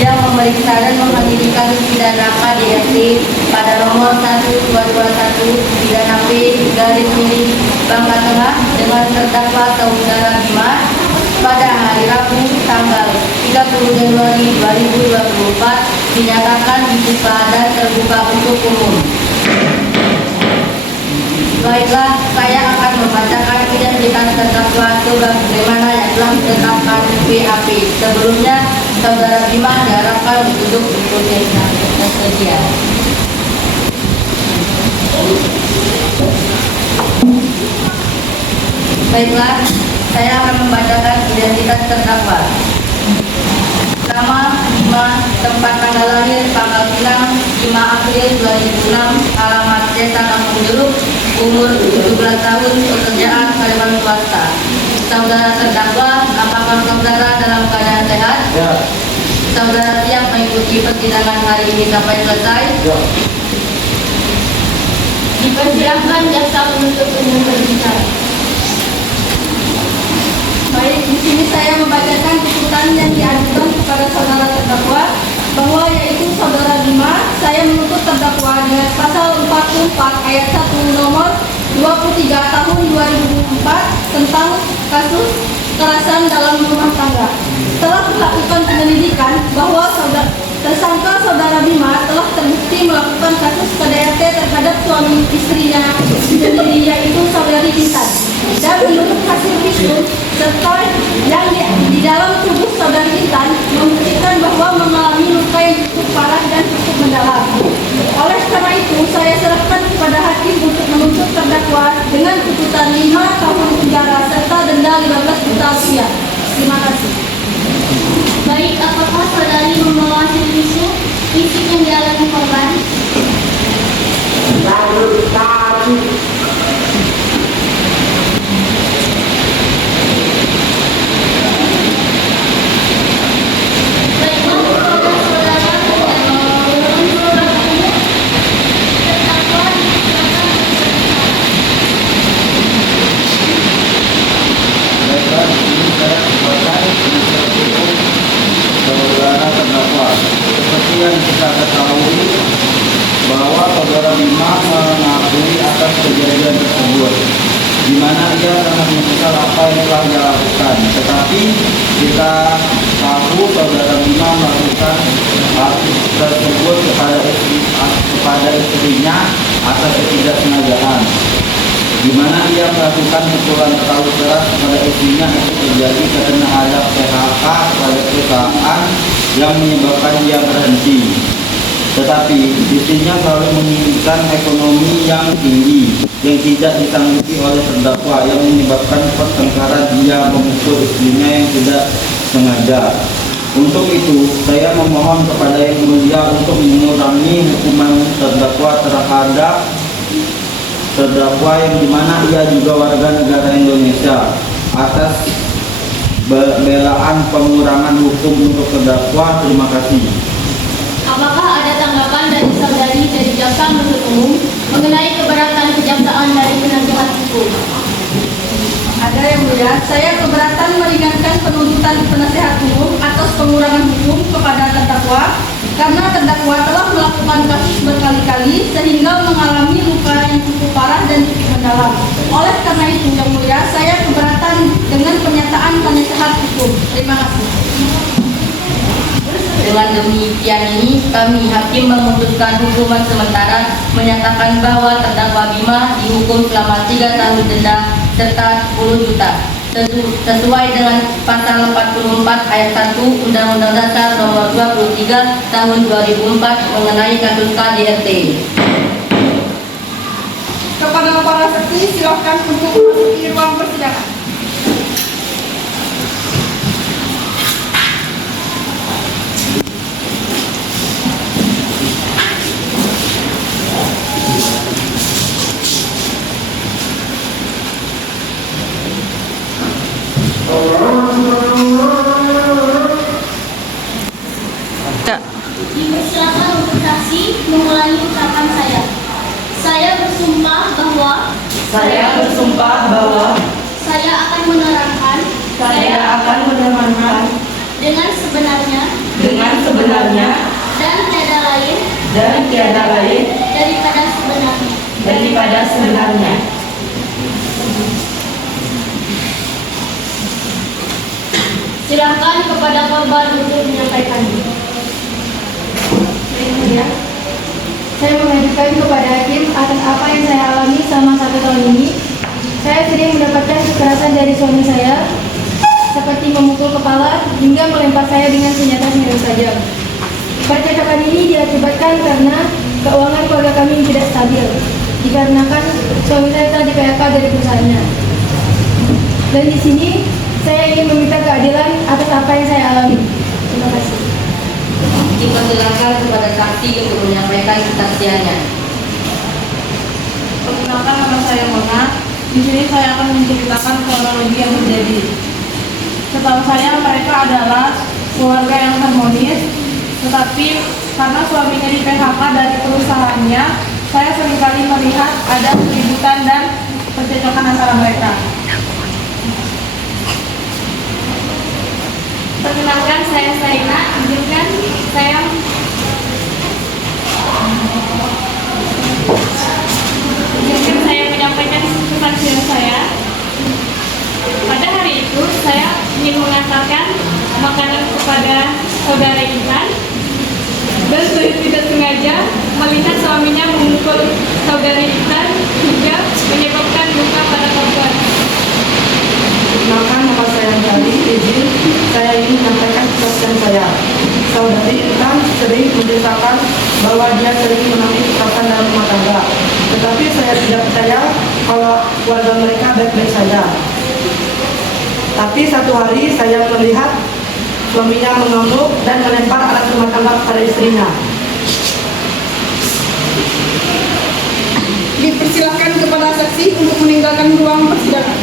yang memeriksa dan mengadili kasus pidana KDRT pada nomor 1221 pidana P/Bangka Tengah dengan terdakwa saudara Bima pada hari Rabu tanggal 30 Januari 2024 dinyatakan dibuka dan terbuka untuk umum. Baiklah, saya akan membacakan identitas terdakwa sebagaimana yang telah ditetapkan BAP. Sebelumnya, saudara Bima diharapkan duduk di kursi yang tersedia. Baiklah, saya akan membacakan identitas terdakwa. Nama Bima, tempat tanggal lahir tanggal 5 April 2006, alamat Desa Kampung Jeruk, umur 17 tahun, pekerjaan karyawan swasta. Saudara terdakwa, apakah saudara dalam keadaan sehat? Ya. Saudara siap mengikuti persidangan hari ini sampai selesai? Ya. Dipersilakan jaksa penuntut umum berbicara. Baik, di sini saya membacakan tuntutan yang diajukan kepada saudara terdakwa bahwa yaitu saudara Bima, saya menuntut terdakwa dengan pasal 44 ayat 1 nomor 23 tahun 2004 tentang kasus kekerasan dalam rumah tangga. Setelah melakukan penyelidikan bahwa tersangka saudara Bima telah terbukti melakukan kasus KDRT terhadap suami istrinya sendiri, yaitu saudari Intan. Dan menurut hasil visum serta yang di dalam tubuh saudari Intan membuktikan bahwa mengalami luka yang cukup parah dan cukup mendalam. Oleh karena itu, saya serahkan kepada hakim untuk menuntut terdakwa dengan tuntutan 5 tahun penjara serta denda 15 juta rupiah. Terima kasih. Baik, apakah saudari membawa hasil visum fisik yang dialami korban? Yang kita ketahui bahwa saudara Bima mengakui atas kejadian tersebut, di mana ia sangat menyesal apa yang telah dia lakukan. Tetapi kita tahu saudara Bima melakukan hal tersebut kepada istrinya atas ketidaksengajaan, di mana ia melakukan pukulan terlalu keras kepada istrinya itu terjadi karena ada PHK pada perusahaan yang menyebabkan dia berhenti. Tetapi istrinya selalu menginginkan ekonomi yang tinggi yang tidak ditangguhi oleh terdakwa, yang menyebabkan pertengkaran dia memukul istrinya yang tidak sengaja. Untuk itu, saya memohon kepada Yang Mulia untuk mengurangi hukuman terdakwa terhadap terdakwa yang dimana ia juga warga negara Indonesia atas belaan pengurangan hukum untuk terdakwa. Terima kasih. Apakah ada tanggapan dari saudari dari jaksa penuntut umum mengenai keberatan kejaksaan dari penasihat hukum? Ada, Yang Mulia. Saya keberatan meringankan penuntutan penasihat hukum atas pengurangan hukum kepada terdakwa karena terdakwa telah melakukan kasus berkali-kali sehingga mengalami luka yang cukup parah dan cukup mendalam. Oleh karena itu, Yang Mulia, saya keberatan dengan pernyataan penasihat hukum. Terima kasih. Dengan demikian ini, kami hakim memutuskan hukuman sementara menyatakan bahwa terdakwa Bima dihukum selama 3 tahun denda serta 10 juta sesuai dengan pasal 44 ayat 1 Undang-Undang Dasar Nomor 23 Tahun 2004 mengenai kasus KDRT. Kepada para saksi, silakan untuk memasuki ruang persidangan. Dipersilakan untuk saksi mengulangi ucapan saya. Saya bersumpah bahwa saya akan menerangkan dengan sebenarnya sebenarnya dan tiada lain daripada sebenarnya. Silakan kepada korban untuk menyampaikannya. Ya. Saya mengajukan kepada hakim atas apa yang saya alami selama 1 tahun ini. Saya sering mendapatkan kekerasan dari suami saya, seperti memukul kepala hingga melempar saya dengan senjata tajam. Percakapan ini diakibatkan karena keuangan keluarga kami yang tidak stabil, dikarenakan suami saya telah di-PHK dari perusahaannya. Dan di sini saya ingin meminta keadilan atas apa yang saya alami. Terima kasih. Dipersilakan kepada saksi untuk menyampaikan kesaksiannya. Perkenalkan, nama saya Mona. Di sini saya akan menceritakan kronologi yang terjadi. Setahu saya mereka adalah keluarga yang harmonis, tetapi karena suaminya di PHK dari perusahaannya, saya seringkali melihat ada keributan dan percekcokan antara mereka. Perkenalkan, saya Saina. Izinkan saya menyampaikan kesaksian saya. Pada hari itu, saya ingin mengantarkan makanan kepada saudara Intan, dan saya tidak sengaja melihat suaminya memukul saudara Intan hingga menyebabkan luka pada korban. Perkenalkan, nama saya Mutali. Izin saya ingin menyampaikan kesaksian saya. Saudari Intan sering menceritakan bahwa dia sering mengalami kekerasan dalam rumah tangga. Tetapi saya tidak percaya kalau keluarga mereka baik-baik saja. Tapi satu hari saya melihat suaminya mengamuk dan melempar alat rumah tangga kepada istrinya. Dipersilakan kepada saksi untuk meninggalkan ruang persidangan.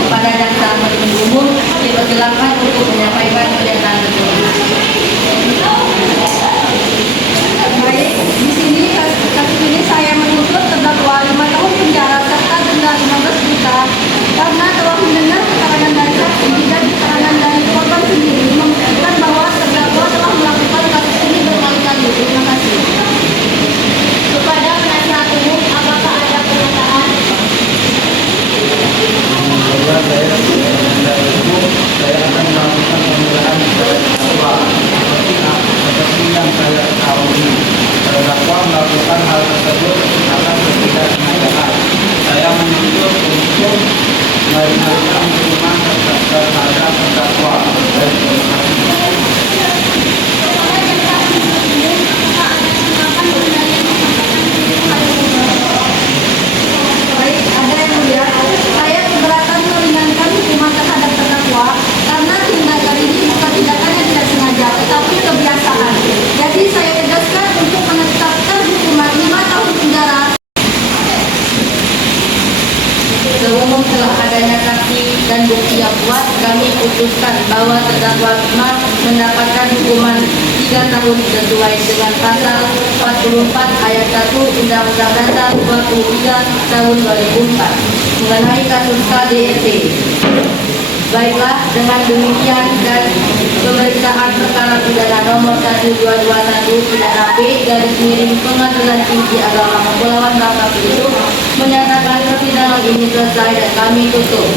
Kepada jaksa penuntut umum dipersilakan untuk menyampaikan pernyataan tersebut. Baik, di sini kasus ini saya menuntut terdakwa 5 tahun penjara serta denda 15 juta karena telah mendengar keterangan dari saksi dan keterangan dari korban sendiri membuktikan bahwa terdakwa telah melakukan kasus ini berkali-kali. Terima kasih. Kepada penasihat umum, apakah ada pernyataan? Saya akan melakukan pembelaan kepada terdakwa seperti yang saya ketahui. Terdakwa melakukan hal tersebut atas ketidaksengajaan. Saya menuntut untuk meringankan hukuman terhadap terdakwa. Baik, ada yang mulia. Saya keberatan meringankan hukuman terhadap terdakwa karena tindakan ini bukan tindakan yang tidak sengaja, tetapi kebiasaan. Jadi saya tegaskan untuk menetapkan hukuman 5 tahun penjara. Seumur telah adanya saksi dan bukti yang kuat, kami putuskan bahwa terdakwa Bima mendapatkan hukuman 3 tahun sesuai dengan pasal 44 ayat 1 Undang-Undang Dasar 23 tahun 2004 mengenai kasus KDRT. Baiklah, dengan demikian dan pemeriksaan perkara pidana nomor 1221 pidana B garis miring Pengadilan Tinggi Agama Kepulauan Bangka Belitung menyatakan persidangan ini selesai dan kami tutup.